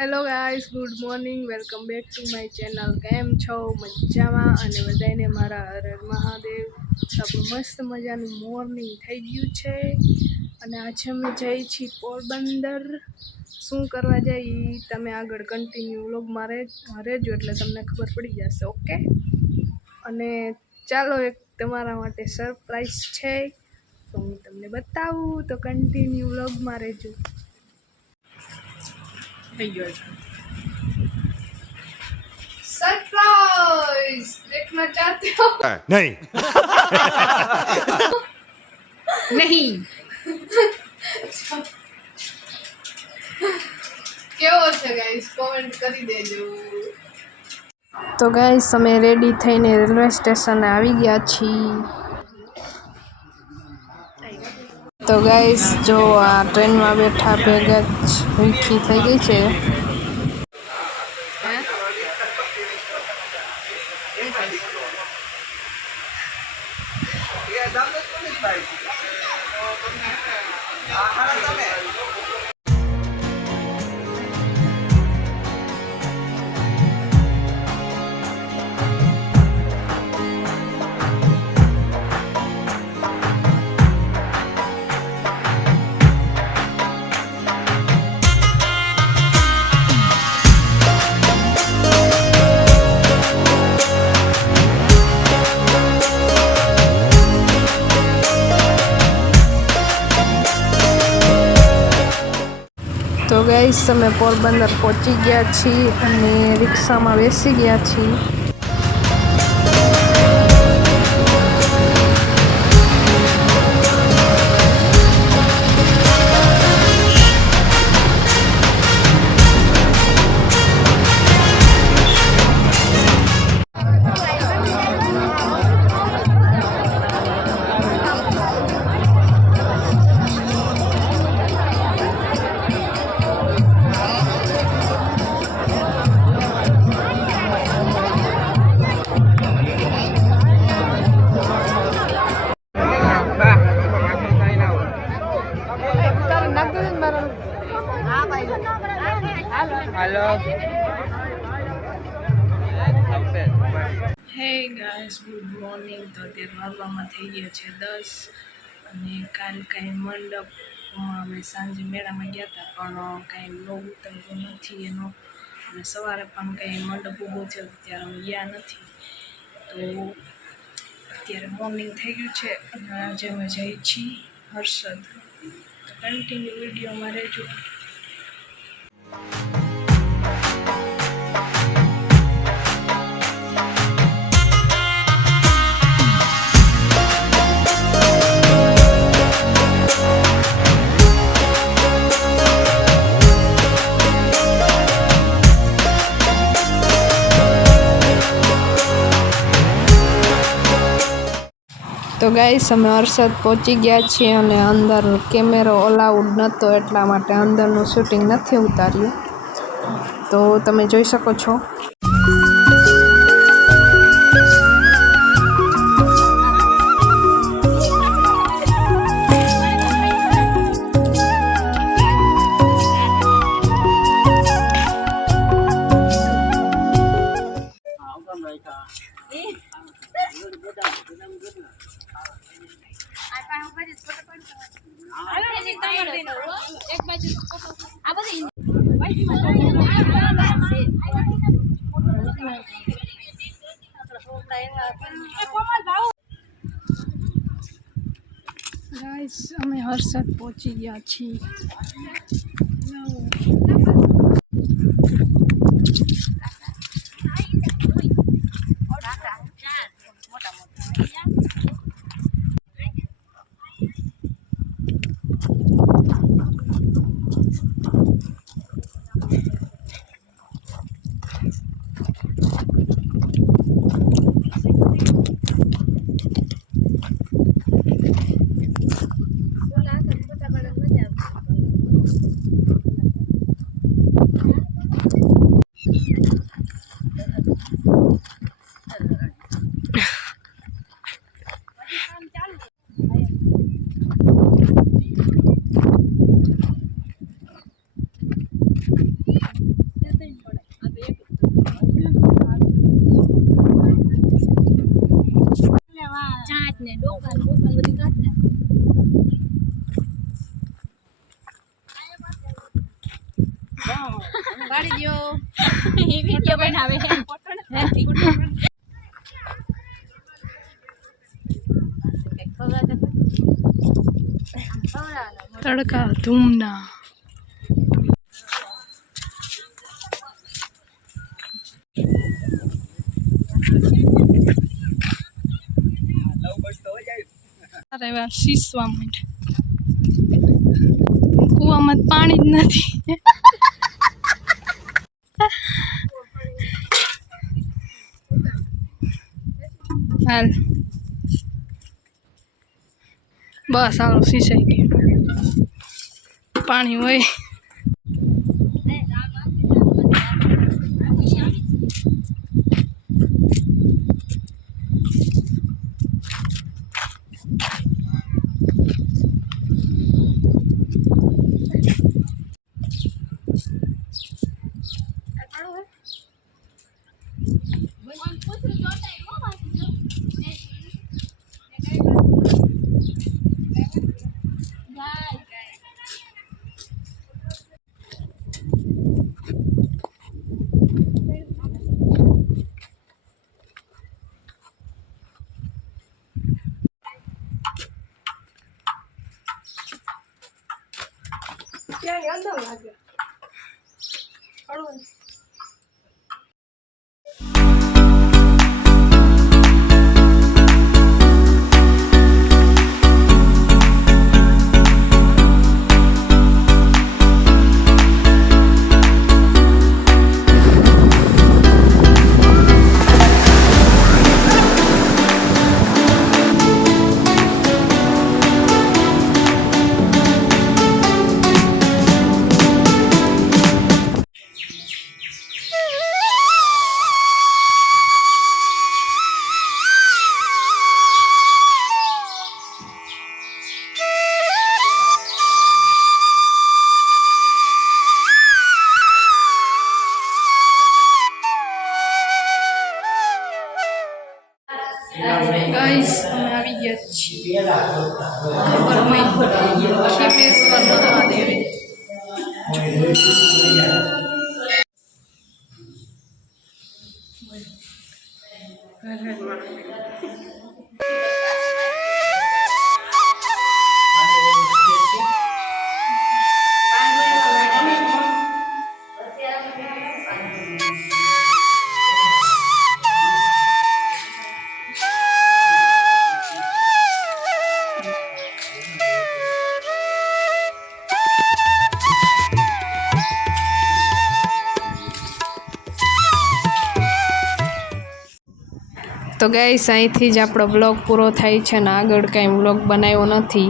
Hello guys, good morning. Welcome back to my channel. કેમ છો? મજામાં? અને બધાને મારા હર હર મહાદેવ. આપણું મસ્ત મજાનું મોર્નિંગ થઈ ગયું છે અને આજે અમે જઈએ છીએ પોરબંદર. શું કરવા જઈએ તમે આગળ કન્ટિન્યુ વ્લોગમાં રહેજો એટલે તમને ખબર પડી જશે. ઓકે, અને ચાલો એક તમારા માટે સરપ્રાઈઝ છે તો હું તમને બતાવું, તો કન્ટિન્યુ વ્લોગમાં રહેજો. सरप्राइज देखना चाहते हो? नहीं नहीं કેવો છે ગાઈસ, કોમેન્ટ કરી દેજો. તો ગાઈસ અમે રેડી થઈને રેલવે સ્ટેશને આવી ગયા છીએ. તો ગાઈસ જો આ ટ્રેનમાં બેઠા ભેગા જ વીખી થઈ ગઈ છે. તો ગાઈસ અમે પોરબંદર પહોંચી ગયા છીએ અને રિક્ષામાં બેસી ગયા છીએ. હે ગાઈસ, ગુડ મોર્નિંગ. તો અત્યારે વાગવામાં થઈ ગયા છે 10 અને કાલ કાંઈ મંડપમાં અમે સાંજે મેળામાં ગયા હતા પણ કાંઈ બ્લોગ ઉતરતો નથી એનો, અને સવારે પણ કાંઈ મંડપ ઊભો છે ત્યારે અમે ગયા નથી. તો અત્યારે મોર્નિંગ થઈ ગયું છે અને આજે અમે જઈએ છીએ હર્ષદ. તો કન્ટિન્યુ વિડીયોમાં રહેજો. તો ગાઈસ અમે હર્ષદ પહોંચી ગયા છીએ અને અંદર કેમેરો અલાઉડ નહોતો એટલા માટે અંદરનું શૂટિંગ નથી ઉતાર્યું. તો તમે જોઈ શકો છો. ગાઈસ અમે હર્ષદ પહોંચી ગયા છીએ. ગાડી દો વિડિયો બનાવે તડકા ધૂમના અરે વાર શીસવા માંડે કૂવામાં પાણી જ નથી હાલ બસ હાલો શીસાઈ ગયું પાણી હોય ક્યાંય અંદર લાગે ગાઈસ અમે આવી ગયા છીએ ખીમેશ્વર મહાદેવ તો ગાઈસ અહીંથી જ આપણો વ્લોગ પૂરો થાય છે ને આગળ કાંઈ વ્લોગ બનાવ્યો નથી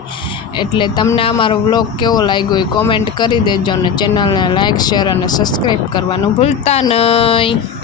એટલે તમને અમારો વ્લોગ કેવો લાગ્યો એ કોમેન્ટ કરી દેજો અને ચેનલને લાઇક શેર અને સબસ્ક્રાઈબ કરવાનું ભૂલતા નહીં.